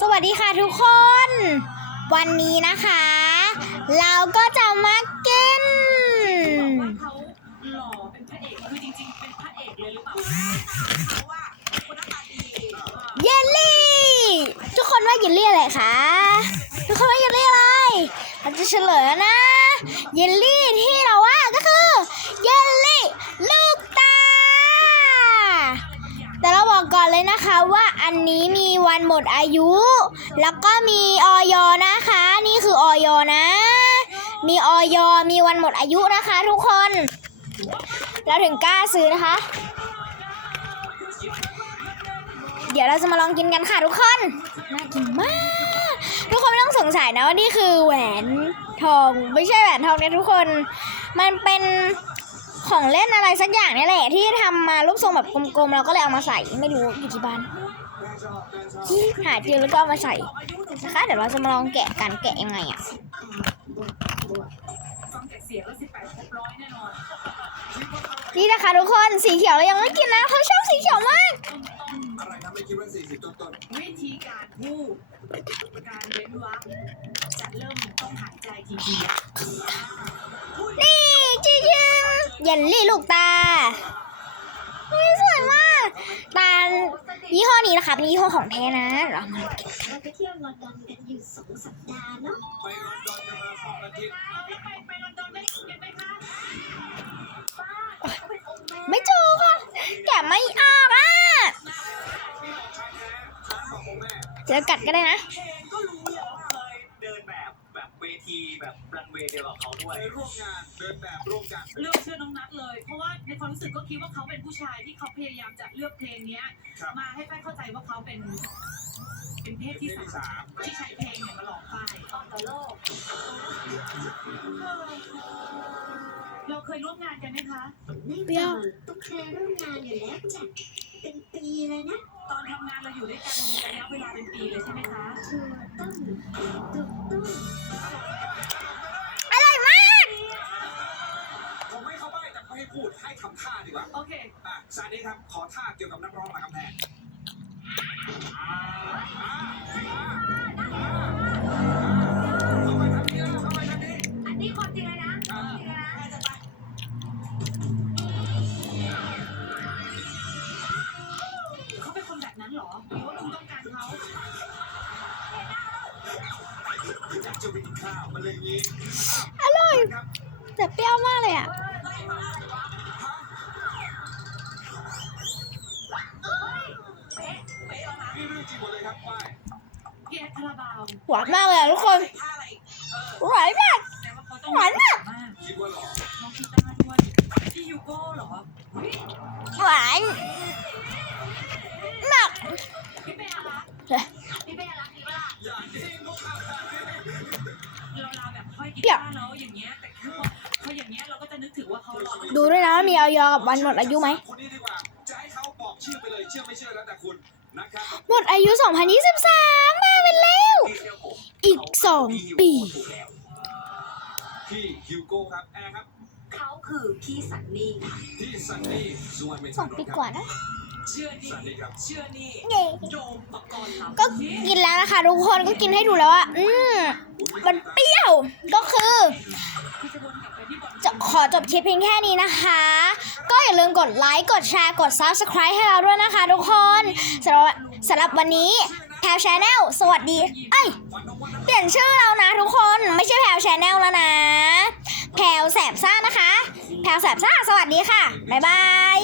สวัสดีค่ะทุกคน วันนี้นะคะ เราก็จะมากินว่าเขาหล่อเป็นพระเอกคือจริงๆเป็นพระเอกเลยหรือเปล่าเยลลี่ ทุกคนว่าเยลลี่อะไรคะทุกคนว่าเยลลี่อะไรเราจะเฉลยแล้วนะ เยลลี่ที่เราว่าก็คือเยลลี่ลูกตา แต่เราบอกก่อนเลยนะคะว่า อันนี้มีวันหมดอายุ แล้วก็มีออยนะคะ นี่คือออยนะ มีออยมีวันหมดอายุนะคะ ทุกคน เราถึงกล้าซื้อนะคะ เดี๋ยวเราจะมาลองกินกันค่ะทุกคน น่ากินมาก ทุกคนไม่ต้องสงสัยนะว่านี่คือแหวนทอง ไม่ใช่แหวนทองเนี่ยทุกคน มันเป็นของเล่นอะไรสักอย่างนี่แหละที่ทำมารูปทรงแบบกลมๆเราก็เลยเอามาใส่ไม่รู้อยู่ที่บ้าน หาเจอแล้วก็เอามาใส่นะคะ เดี๋ยวเราจะมาลองแกะกันแกะยังไงอะฟังจากเสียงแล้วสิบแปดครบร้อยแน่นอนนี่นะคะทุกคนสีเขียวเรายังไม่กินนะเขาชอบสีเขียวมากอะไรทำให้คิดว่า40ต้นต้นวิธีการพูดการเว้นวรรคจะเริ่มต้องหายใจทีเดียวนี่จริงๆเยลลี่ลูกตาอุ้ยสวยมากตาล ยี่ห้อนี้นะคะเป็นยี่ห้อของแท้นะเราเรามาเราไปเที่ยวลอนดอนกันอยู่สองสัปดาห์เนาะไปลอนดอนกันมาสองอาทิตย์ไปไปลอนดอนได้กันไหมคะไม่เจอค่ะแกไม่ออกอะช้าบอกผมแม่เจอกัดก็ได้นะ แบบรันเวย์เดียวกับเขาด้วยไปร่วมงานเดินแบบร่วมกันเลือกเชื่อน้องนัทเลย เพราะว่าในความรู้สึกก็คิดว่าเขาเป็นผู้ชายที่เขาพยายามจะเลือกเพลงเนี้ยครับมาให้แป้งเข้าใจว่าเขาเป็น เป็นเพศที่สามที่ใช้เพลงเนี่ยมาหลอกป้ายออกต่อโลก เราเคยร่วมงานกันไหมคะไม่เปรี้ยวก่อนต้องเคยร่วมงานอยู่แล้วจ้ะเป็นปีเลยนะตอนทำงานเราอยู่ด้วยกันระยะเวลาเป็นปีเลยใช่ไหมคะ ถูกต้องถูกต้อง อร่อยมาก ผมไม่เข้าใบ้แต่ไม่ให้พูดให้ทำท่าดีกว่า โอเคอะซานี้ครับ ขอท่าเกี่ยวกับนักร้องหมากำแพงอ่าอ่าอ่าอ่าเข้าไปทางนี้แล้วเข้าไปทางนี้ อันนี้ความจริงเลยนะอ่าจริงเลยนะจะไปเขาเป็นคนแบบนั้นเหรอหรือว่าคุณต้องการเขาอยากจะไปกินข้าวมันเลยอย่างนี้อร่อย ครับ แต่เปรี้ยวมากเลยอะ หวานมากเลยอะทุกคนหวานมากหวานมากมากคิดว่าหรอน้องคิดต้าด้วยพี่ยูโก้เหรอเฮ้ยหวานมากเป้อารักษ์เฮ้ยพี่เป้อารักษ์นี่เวลาอย่าดิ้นลูกค้าเราลาแบบอยกีเปรี้ยวตาร์แล้วอย่างเงี้ยแต่คือพอพออย่างเงี้ยเราก็จะนึกถึงว่าเขาหล่อดูด้วยนะมีออยกับวันหมดอายุไหมคนนี้ดีกว่าจะให้เขาบอกชื่อไปเลยเชื่อไม่เชื่อแล้วแต่คุณ หมดอายุ 2023 มาเป็นแล้วพี่เชื่อผมอีก 2 ปีถูกแล้วพี่ฮิวโก้ครับแอร์ครับเขาคือพี่สันนี่ค่ะที่ซันนี่สุวรรณเมธาสองปีกว่านะเชื่อนี่ซันนี่ครับเชื่อนี่เย้โดมปกรณ์ครับก็กินแล้วนะคะทุกคนก็กินให้ดูแล้วว่าอืมมันเปรี้ยวก็คือพี่จะวนกลับไปที่บอลจะขอจบคลิปเพียงแค่นี้นะคะก็ อย่าลืมกดไลค์ กดแชร์ กด Subscribe ให้เราด้วยนะคะทุกคนสำหรับสำหรับวันนี้แพลวชาแนลสวัสดี เอ้ย เปลี่ยนชื่อเรานะทุกคน ไม่ใช่แพลวชาแนลแล้วนะ แพลวแสบซ่านะคะ แพลวแสบซ่า สวัสดีค่ะ บ๊ายบาย